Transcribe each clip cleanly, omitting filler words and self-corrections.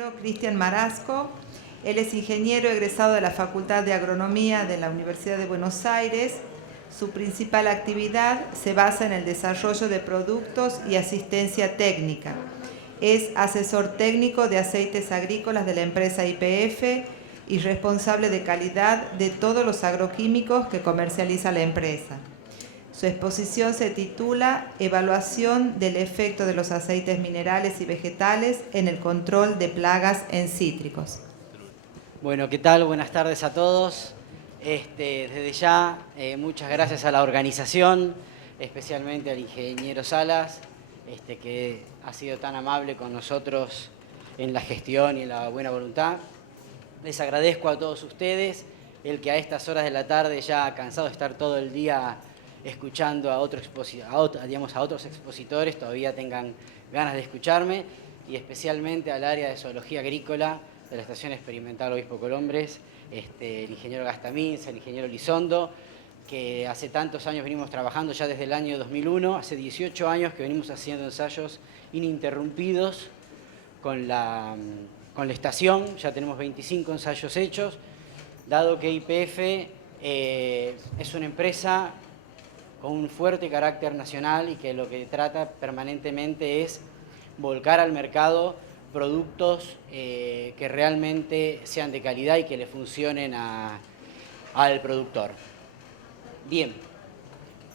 ingeniero Cristian Marasco. Él es ingeniero egresado de la Facultad de Agronomía de la Universidad de Buenos Aires. Su principal actividad se basa en el desarrollo de productos y asistencia técnica. Es asesor técnico de aceites agrícolas de la empresa YPF y responsable de calidad de todos los agroquímicos que comercializa la empresa. Su exposición se titula Evaluación del efecto de los aceites minerales y vegetales en el control de plagas en cítricos. Bueno, ¿qué tal? Buenas tardes a todos. Desde ya, muchas gracias a la organización, especialmente al ingeniero Salas, que ha sido tan amable con nosotros en la gestión y en la buena voluntad. Les agradezco a todos ustedes, el que a estas horas de la tarde, ya cansado de estar todo el día escuchando a otros expositores, todavía tengan ganas de escucharme, y especialmente al área de zoología agrícola de la Estación Experimental Obispo Colombres, el ingeniero Gastamins, el ingeniero Lizondo, que hace tantos años venimos trabajando, ya desde el año 2001, hace 18 años que venimos haciendo ensayos ininterrumpidos con la estación. Ya tenemos 25 ensayos hechos, dado que YPF es una empresa con un fuerte carácter nacional y que lo que trata permanentemente es volcar al mercado productos que realmente sean de calidad y que le funcionen al productor. Bien,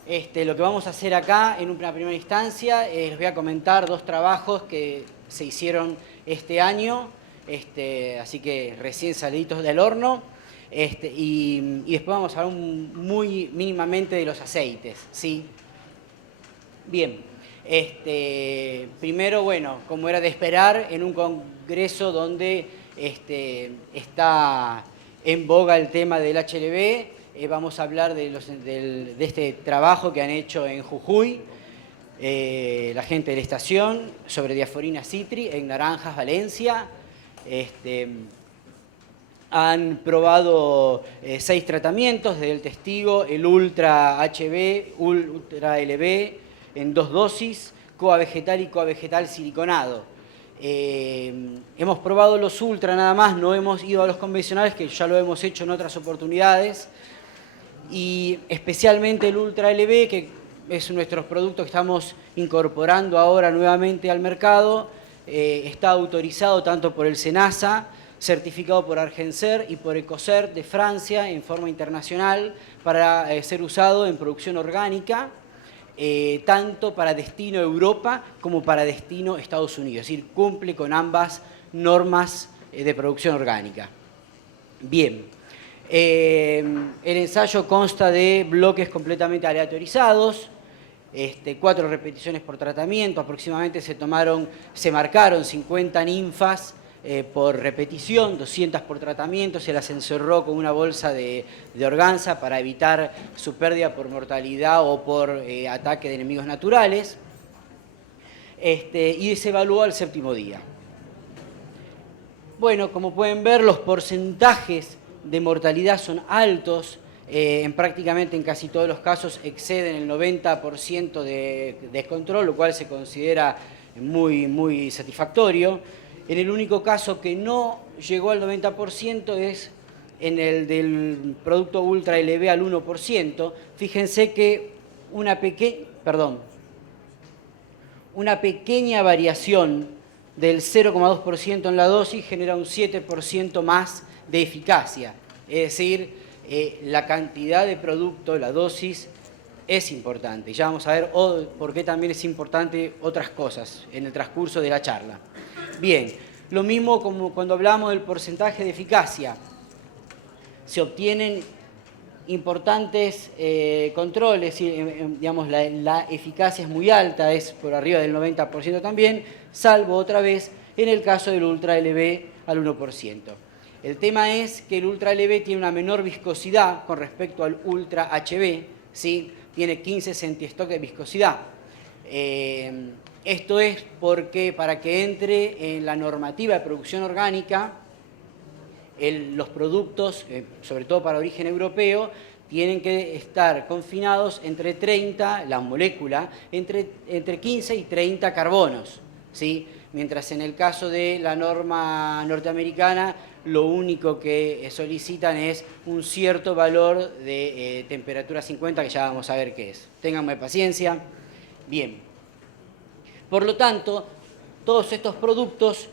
lo que vamos a hacer acá en una primera instancia les voy a comentar dos trabajos que se hicieron este año, así que recién saliditos del horno. Y después vamos a hablar muy mínimamente de los aceites, ¿sí? Bien, primero, bueno, como era de esperar, en un congreso donde está en boga el tema del HLB, vamos a hablar de este trabajo que han hecho en Jujuy, la gente de la estación, sobre Diaforina citri en Naranjas, Valencia. Han probado 6 tratamientos del testigo, el Ultra HB, Ultra LB, en 2 dosis, coa vegetal y coa vegetal siliconado. Hemos probado los Ultra nada más, no hemos ido a los convencionales, que ya lo hemos hecho en otras oportunidades, y especialmente el Ultra LB, que es nuestro producto que estamos incorporando ahora nuevamente al mercado. Está autorizado tanto por el SENASA, certificado por Argencer y por Ecocert de Francia en forma internacional para ser usado en producción orgánica, tanto para destino Europa como para destino Estados Unidos, es decir, cumple con ambas normas de producción orgánica. Bien, el ensayo consta de bloques completamente aleatorizados, 4 repeticiones por tratamiento, aproximadamente se marcaron 50 ninfas por repetición, 200 por tratamiento, se las encerró con una bolsa de organza para evitar su pérdida por mortalidad o por ataque de enemigos naturales, y se evaluó al 7º día. Bueno, como pueden ver, los porcentajes de mortalidad son altos, prácticamente en casi todos los casos exceden el 90% de descontrol, lo cual se considera muy satisfactorio. En el único caso que no llegó al 90% es en el del producto Ultra LB al 1%. Fíjense que una pequeña variación del 0,2% en la dosis genera un 7% más de eficacia. Es decir, la cantidad de producto, la dosis, es importante. Ya vamos a ver por qué también es importante otras cosas en el transcurso de la charla. Bien, lo mismo como cuando hablamos del porcentaje de eficacia. Se obtienen importantes controles, digamos, la eficacia es muy alta, es por arriba del 90% también, salvo otra vez en el caso del Ultra LB al 1%. El tema es que el Ultra LB tiene una menor viscosidad con respecto al Ultra HB, ¿sí? Tiene 15 centistock de viscosidad. Esto es porque para que entre en la normativa de producción orgánica, los productos, sobre todo para origen europeo, tienen que estar confinados entre 30, la molécula, entre 15 y 30 carbonos, ¿sí? mientras en el caso de la norma norteamericana lo único que solicitan es un cierto valor de temperatura 50, que ya vamos a ver qué es. Ténganme paciencia. Bien. Por lo tanto, todos estos productos,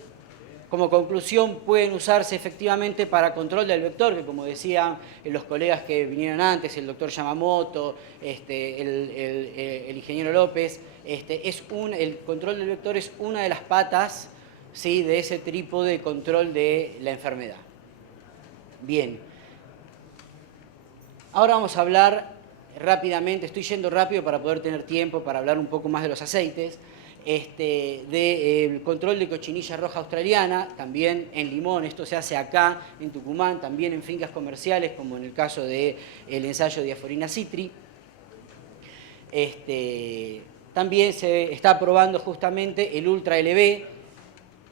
como conclusión, pueden usarse efectivamente para control del vector, que como decían los colegas que vinieron antes, el doctor Yamamoto, el ingeniero López, el control del vector es una de las patas, ¿sí?, de ese trípode de control de la enfermedad. Bien. Ahora vamos a hablar rápidamente, estoy yendo rápido para poder tener tiempo para hablar un poco más de los aceites, del control de cochinilla roja australiana, también en Limón, esto se hace acá en Tucumán, también en fincas comerciales, como en el caso del ensayo de Diaforina citri. También se está probando justamente el Ultra LB,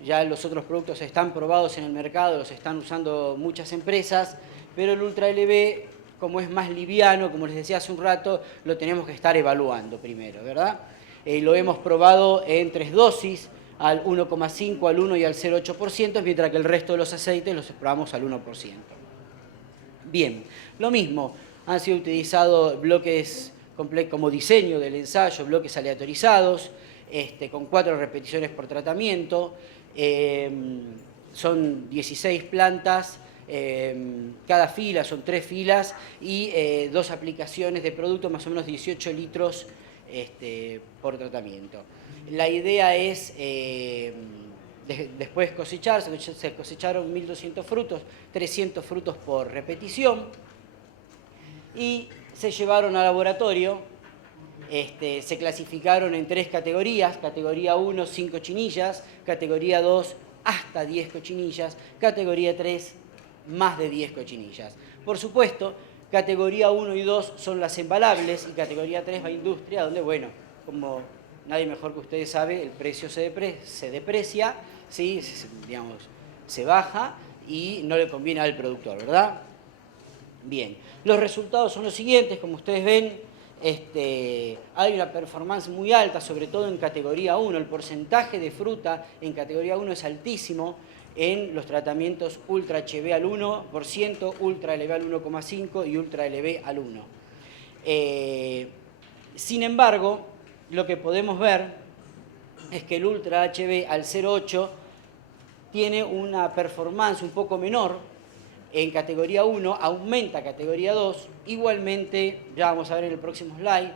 ya los otros productos están probados en el mercado, los están usando muchas empresas, pero el Ultra LB, como es más liviano, como les decía hace un rato, lo tenemos que estar evaluando primero, ¿verdad? Lo hemos probado en 3 dosis, al 1,5, al 1 y al 0,8%, mientras que el resto de los aceites los probamos al 1%. Bien, lo mismo, han sido utilizados bloques como diseño del ensayo, bloques aleatorizados, con 4 repeticiones por tratamiento, son 16 plantas, cada fila son 3 filas y 2 aplicaciones de producto, más o menos 18 litros por tratamiento. La idea es después cosechar, se cosecharon 1.200 frutos, 300 frutos por repetición y se llevaron al laboratorio, se clasificaron en 3 categorías, categoría 1, 5 cochinillas, categoría 2, hasta 10 cochinillas, categoría 3, más de 10 cochinillas. Por supuesto, categoría 1 y 2 son las embalables y categoría 3 va a industria, donde, bueno, como nadie mejor que ustedes sabe, el precio se deprecia, ¿sí? Digamos, se baja y no le conviene al productor, ¿verdad? Bien, los resultados son los siguientes, como ustedes ven, hay una performance muy alta, sobre todo en categoría 1, el porcentaje de fruta en categoría 1 es altísimo, en los tratamientos Ultra HB al 1%, Ultra LB al 1,5% y Ultra LB al 1%. Sin embargo, lo que podemos ver es que el Ultra HB al 0,8% tiene una performance un poco menor en categoría 1, aumenta categoría 2. Igualmente, ya vamos a ver en el próximo slide,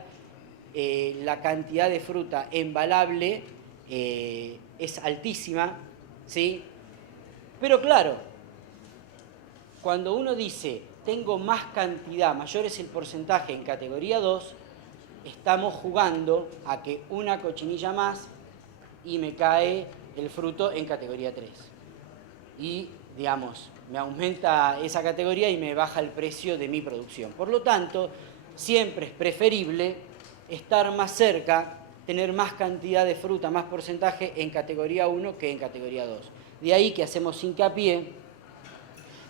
la cantidad de fruta embalable es altísima, ¿sí? Pero claro, cuando uno dice tengo más cantidad, mayor es el porcentaje en categoría 2, estamos jugando a que una cochinilla más y me cae el fruto en categoría 3. Y, digamos, me aumenta esa categoría y me baja el precio de mi producción. Por lo tanto, siempre es preferible estar más cerca, tener más cantidad de fruta, más porcentaje en categoría 1 que en categoría 2. De ahí que hacemos hincapié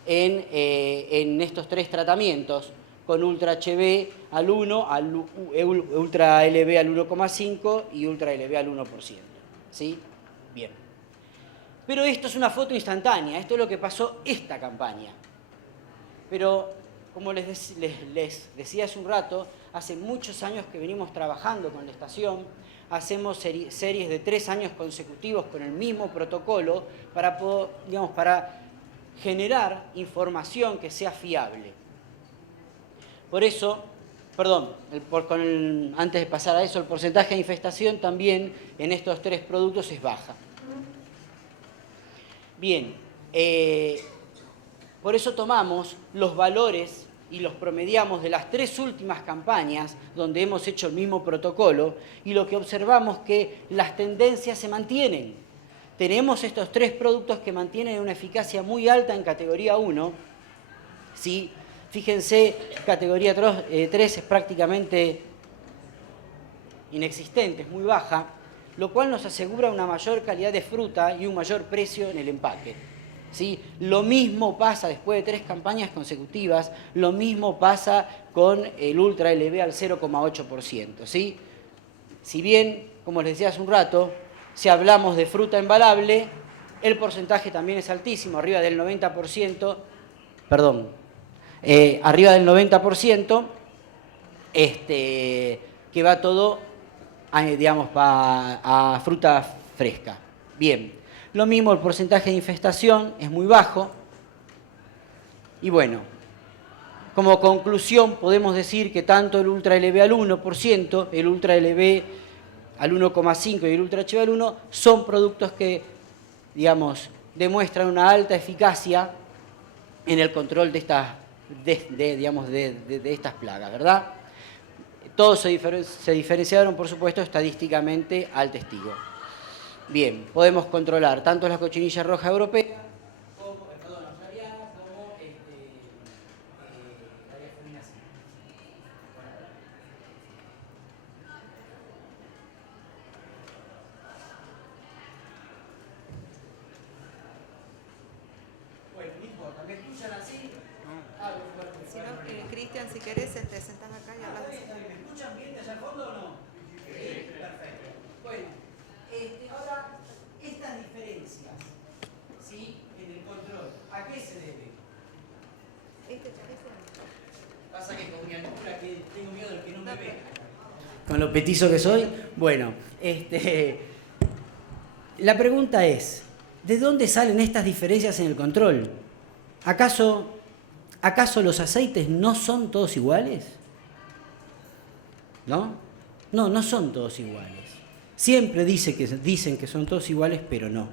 en estos 3 tratamientos, con Ultra HB al 1, Ultra LB al 1,5 y Ultra LB al 1%. ¿Sí? Bien. Pero esto es una foto instantánea, esto es lo que pasó esta campaña. Pero, como les decía hace un rato, hace muchos años que venimos trabajando con la estación, hacemos series de 3 años consecutivos con el mismo protocolo para generar información que sea fiable. Por eso, antes de pasar a eso, el porcentaje de infestación también en estos 3 productos es baja. Bien, por eso tomamos los valores y los promediamos de las 3 últimas campañas donde hemos hecho el mismo protocolo y lo que observamos que las tendencias se mantienen. Tenemos estos 3 productos que mantienen una eficacia muy alta en categoría 1, ¿sí? Fíjense, categoría 3 es prácticamente inexistente, es muy baja, lo cual nos asegura una mayor calidad de fruta y un mayor precio en el empaque. ¿Sí? Lo mismo pasa después de 3 campañas consecutivas, lo mismo pasa con el Ultra LB al 0,8%. ¿Sí? Si bien, como les decía hace un rato, Si hablamos de fruta embalable, el porcentaje también es altísimo, arriba del 90%, arriba del 90%, que va todo, digamos, a fruta fresca. Bien, lo mismo el porcentaje de infestación es muy bajo. Y bueno, como conclusión podemos decir que tanto el Ultra LB al 1%, el Ultra LB al 1,5 y el Ultra HB al 1 son productos que, digamos, demuestran una alta eficacia en el control de estas, de estas plagas, ¿verdad? Todos se diferenciaron, por supuesto, estadísticamente al testigo. Bien, podemos controlar tanto la cochinilla roja europea como, australiana, como la diafilacina. Bueno, no importa, ¿me escuchan así? Hablo fuerte. Si no, Cristian, si querés, te sentás acá y hablas. ¿Me escuchan bien desde el fondo o no? Sí, perfecto. Bueno, ahora, estas diferencias, ¿sí?, en el control, ¿a qué se debe? Pasa que con mi altura que tengo miedo del que no me ve. Con lo petizo que soy, bueno, la pregunta es, ¿de dónde salen estas diferencias en el control? ¿Acaso los aceites no son todos iguales? ¿No? No, no son todos iguales. Siempre dicen que son todos iguales, pero no.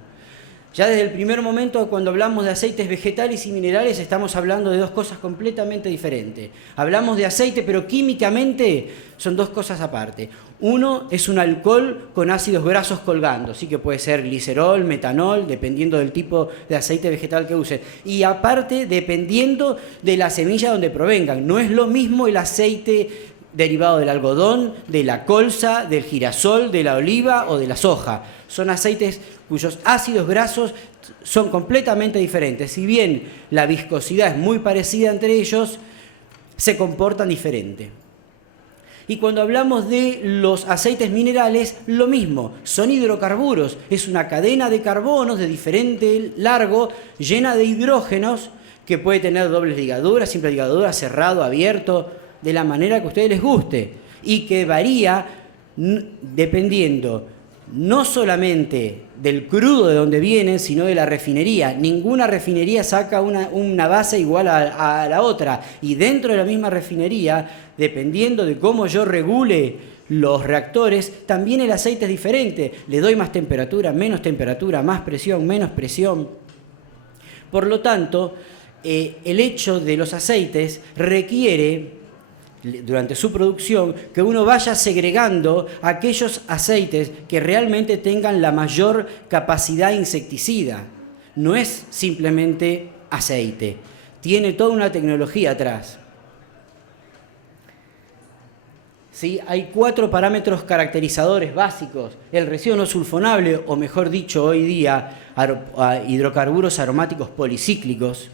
Ya desde el primer momento, cuando hablamos de aceites vegetales y minerales, estamos hablando de dos cosas completamente diferentes. Hablamos de aceite, pero químicamente son dos cosas aparte. Uno es un alcohol con ácidos grasos colgando, sí, que puede ser glicerol, metanol, dependiendo del tipo de aceite vegetal que usen. Y aparte, dependiendo de la semilla donde provengan. No es lo mismo el aceite derivado del algodón, de la colza, del girasol, de la oliva o de la soja. Son aceites cuyos ácidos grasos son completamente diferentes. Si bien la viscosidad es muy parecida entre ellos, se comportan diferente. Y cuando hablamos de los aceites minerales, lo mismo, son hidrocarburos. Es una cadena de carbonos de diferente largo, llena de hidrógenos, que puede tener dobles ligaduras, simple ligadura, cerrado, abierto, de la manera que a ustedes les guste, y que varía dependiendo no solamente del crudo de donde vienen, sino de la refinería. Ninguna refinería saca una base igual a la otra, y dentro de la misma refinería, dependiendo de cómo yo regule los reactores, también el aceite es diferente. Le doy más temperatura, más presión, menos presión. Por lo tanto, el hecho de los aceites requiere, durante su producción, que uno vaya segregando aquellos aceites que realmente tengan la mayor capacidad insecticida. No es simplemente aceite, tiene toda una tecnología atrás. ¿Sí? Hay 4 parámetros caracterizadores básicos: el residuo no sulfonable, o mejor dicho hoy día, hidrocarburos aromáticos policíclicos,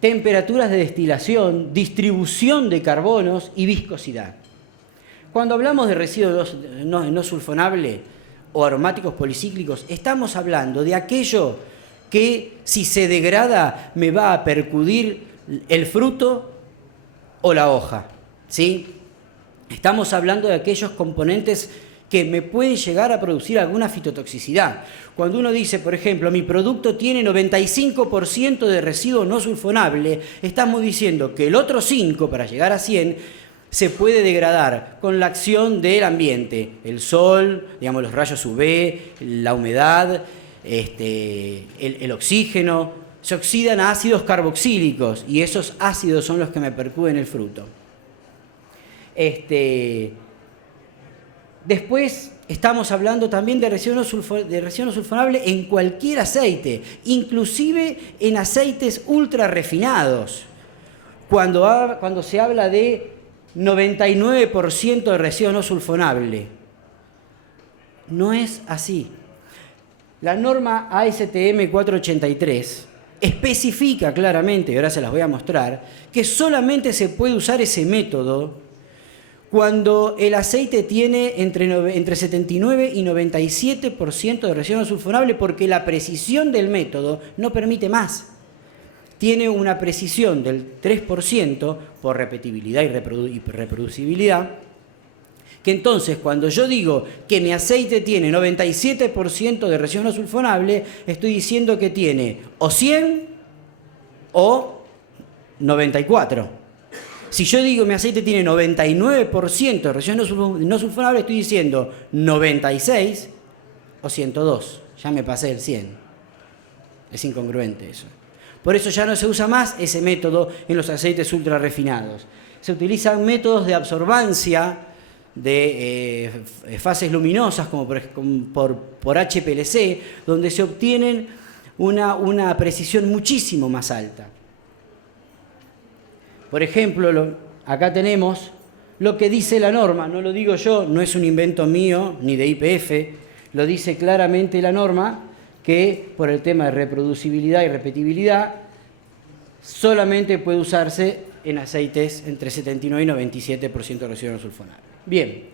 temperaturas de destilación, distribución de carbonos y viscosidad. Cuando hablamos de residuos no sulfonable o aromáticos policíclicos, estamos hablando de aquello que, si se degrada, me va a percudir el fruto o la hoja, ¿sí? Estamos hablando de aquellos componentes que me pueden llegar a producir alguna fitotoxicidad. Cuando uno dice, por ejemplo, mi producto tiene 95% de residuo no sulfonable, estamos diciendo que el otro 5%, para llegar a 100%, se puede degradar con la acción del ambiente, el sol, digamos, los rayos UV, la humedad, el oxígeno. Se oxidan a ácidos carboxílicos, y esos ácidos son los que me percuden el fruto. Después estamos hablando también de residuo no sulfonable en cualquier aceite, inclusive en aceites ultra refinados. Cuando se habla de 99% de residuo no sulfonable, no es así. La norma ASTM 483 especifica claramente, y ahora se las voy a mostrar, que solamente se puede usar ese método cuando el aceite tiene entre 79 y 97% de residuo sulfonable, porque la precisión del método no permite más. Tiene una precisión del 3% por repetibilidad y reproducibilidad, que entonces cuando yo digo que mi aceite tiene 97% de residuo no sulfonable, estoy diciendo que tiene o 100 o 94. Si yo digo mi aceite tiene 99% de residuo no sulfonable, estoy diciendo 96 o 102. Ya me pasé el 100. Es incongruente eso. Por eso ya no se usa más ese método en los aceites ultra refinados. Se utilizan métodos de absorbancia de fases luminosas, como por HPLC, donde se obtienen una precisión muchísimo más alta. Por ejemplo, acá tenemos lo que dice la norma, no lo digo yo, no es un invento mío ni de YPF, lo dice claramente la norma, que por el tema de reproducibilidad y repetibilidad solamente puede usarse en aceites entre 79 y 97% de residuo no sulfonable. Bien,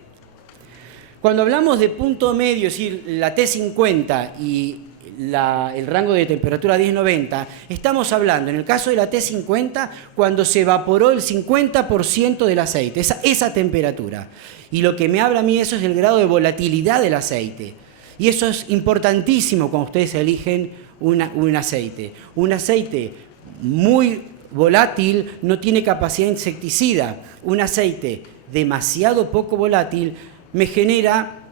cuando hablamos de punto medio, es decir, la T50 y el rango de temperatura 1090, estamos hablando, en el caso de la T50, cuando se evaporó el 50% del aceite, esa temperatura. Y lo que me habla a mí eso es el grado de volatilidad del aceite. Y eso es importantísimo cuando ustedes eligen un aceite. Un aceite muy volátil no tiene capacidad insecticida. Un aceite demasiado poco volátil me genera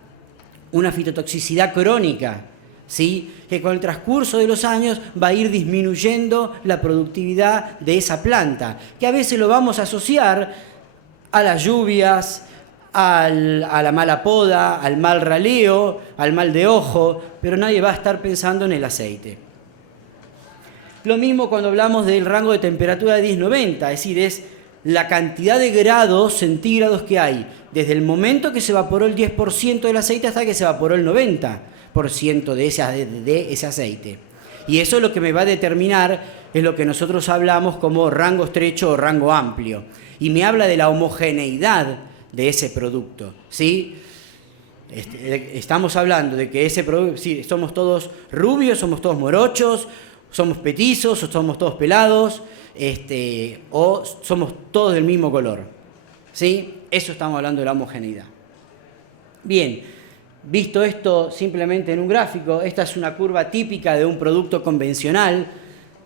una fitotoxicidad crónica, ¿sí? Que con el transcurso de los años va a ir disminuyendo la productividad de esa planta, que a veces lo vamos a asociar a las lluvias, a la mala poda, al mal raleo, al mal de ojo, pero nadie va a estar pensando en el aceite. Lo mismo cuando hablamos del rango de temperatura de 1090, es decir, es la cantidad de grados centígrados que hay desde el momento que se evaporó el 10% del aceite hasta que se evaporó el 90% de ese aceite. Y eso es lo que me va a determinar, es lo que nosotros hablamos como rango estrecho o rango amplio. Y me habla de la homogeneidad de ese producto, ¿sí? Estamos hablando de que ese producto, sí, somos todos rubios, somos todos morochos, somos petizos, o somos todos pelados, o somos todos del mismo color, ¿sí? Eso estamos hablando de la homogeneidad. Bien, visto esto simplemente en un gráfico, esta es una curva típica de un producto convencional,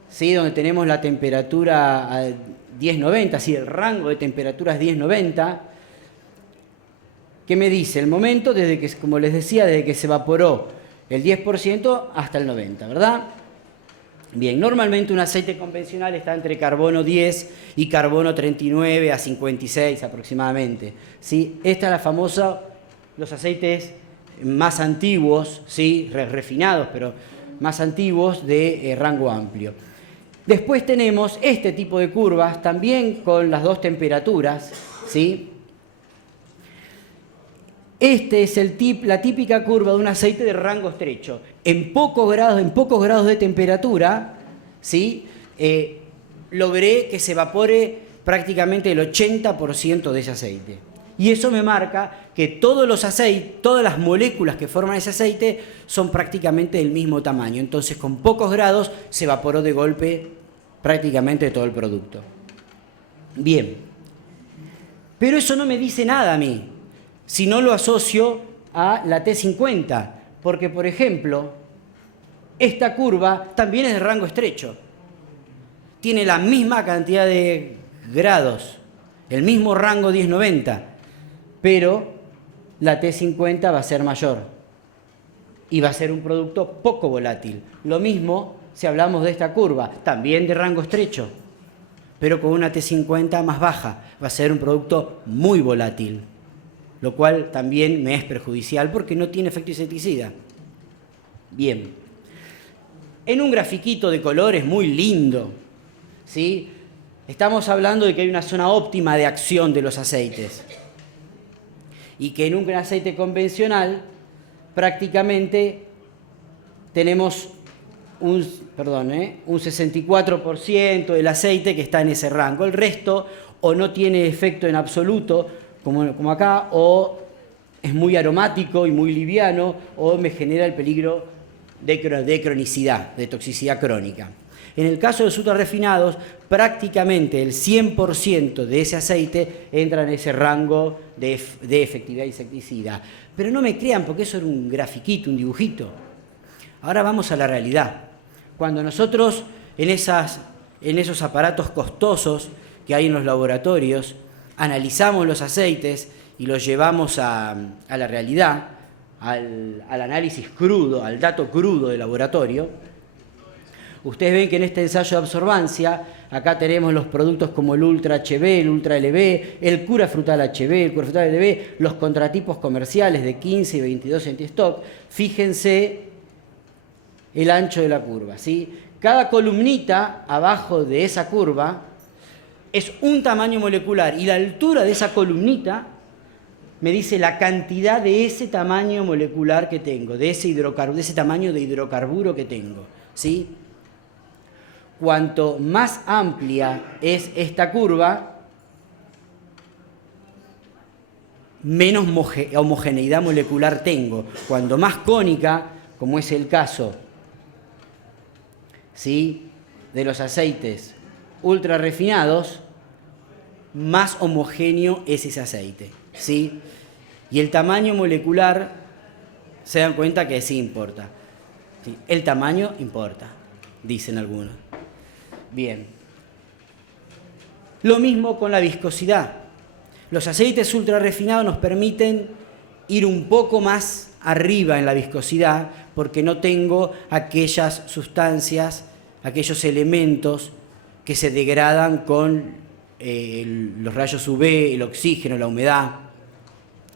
¿sí? Donde tenemos la temperatura a 1090, así el rango de temperaturas 1090, que me dice el momento desde que, como les decía, desde que se evaporó el 10% hasta el 90%, ¿verdad? Bien, normalmente un aceite convencional está entre carbono 10 y carbono 39 a 56 aproximadamente, ¿sí? Esta es la famosa, los aceites más antiguos, ¿sí? Refinados, pero más antiguos de rango amplio. Después tenemos este tipo de curvas, también con las dos temperaturas, ¿sí? Este es la típica curva de un aceite de rango estrecho. En pocos grados de temperatura, ¿sí? Logré que se evapore prácticamente el 80% de ese aceite. Y eso me marca que todos los aceites, todas las moléculas que forman ese aceite son prácticamente del mismo tamaño. Entonces, con pocos grados se evaporó de golpe prácticamente todo el producto. Bien. Pero eso no me dice nada a mí, si no lo asocio a la T50, porque, por ejemplo, esta curva también es de rango estrecho. Tiene la misma cantidad de grados, el mismo rango 1090, pero la T50 va a ser mayor y va a ser un producto poco volátil. Lo mismo si hablamos de esta curva, también de rango estrecho, pero con una T50 más baja, va a ser un producto muy volátil, lo cual también me es perjudicial porque no tiene efecto insecticida. Bien, en un grafiquito de colores muy lindo, ¿sí? Estamos hablando de que hay una zona óptima de acción de los aceites y que en un aceite convencional prácticamente tenemos un 64% del aceite que está en ese rango. El resto o no tiene efecto en absoluto como acá, o es muy aromático y muy liviano, o me genera el peligro de cronicidad, de toxicidad crónica. En el caso de los ultrarrefinados, prácticamente el 100% de ese aceite entra en ese rango de efectividad insecticida. Pero no me crean, porque eso era un grafiquito, un dibujito. Ahora vamos a la realidad. Cuando nosotros en esos aparatos costosos que hay en los laboratorios, analizamos los aceites y los llevamos a la realidad, al análisis crudo, al dato crudo del laboratorio, ustedes ven que en este ensayo de absorbancia, acá tenemos los productos como el Ultra HB, el Ultra LB, el Cura Frutal HB, el Cura Frutal LB, los contratipos comerciales de 15 y 22 centistock. Fíjense el ancho de la curva, ¿sí? Cada columnita abajo de esa curva es un tamaño molecular y la altura de esa columnita me dice la cantidad de ese tamaño molecular que tengo, de ese tamaño de hidrocarburo que tengo, ¿sí? Cuanto más amplia es esta curva, menos homogeneidad molecular tengo. Cuando más cónica, como es el caso, ¿sí?, de los aceites ultra refinados, más homogéneo es ese aceite, ¿sí? Y el tamaño molecular, se dan cuenta que sí importa, ¿sí? El tamaño importa, dicen algunos. Bien. Lo mismo con la viscosidad. Los aceites ultra refinados nos permiten ir un poco más arriba en la viscosidad porque no tengo aquellas sustancias, aquellos elementos que se degradan con los rayos UV, el oxígeno, la humedad,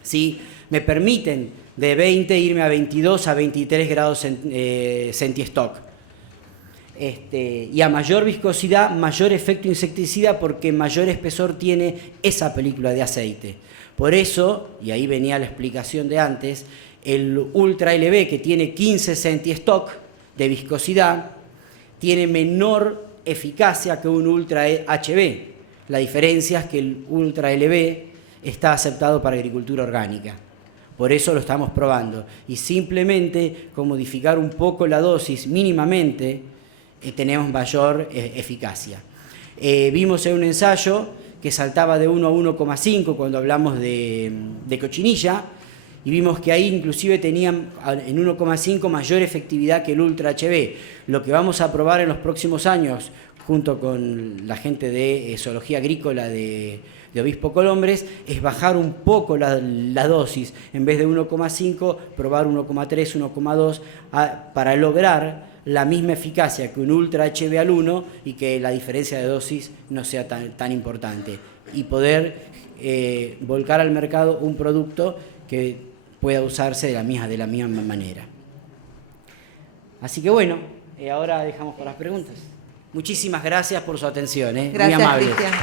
¿sí? Me permiten de 20 irme a 22 a 23 grados centistock. Y a mayor viscosidad, mayor efecto insecticida porque mayor espesor tiene esa película de aceite. Por eso, y ahí venía la explicación de antes, el Ultra LB, que tiene 15 centistock de viscosidad, tiene menor eficacia que un Ultra HB. La diferencia es que el Ultra LB está aceptado para agricultura orgánica. Por eso lo estamos probando. Y simplemente con modificar un poco la dosis mínimamente, tenemos mayor eficacia. Vimos en un ensayo que saltaba de 1 a 1,5 cuando hablamos de cochinilla, y vimos que ahí inclusive tenían en 1,5 mayor efectividad que el Ultra HB. Lo que vamos a probar en los próximos años, junto con la gente de zoología agrícola de Obispo Colombres, es bajar un poco la dosis. En vez de 1,5, probar 1,3, 1,2 para lograr la misma eficacia que un Ultra HB al 1 y que la diferencia de dosis no sea tan importante. Y poder volcar al mercado un producto que pueda usarse de la misma manera. Así que bueno, ahora dejamos para las preguntas. Muchísimas gracias por su atención. Gracias, muy amable. Cristian.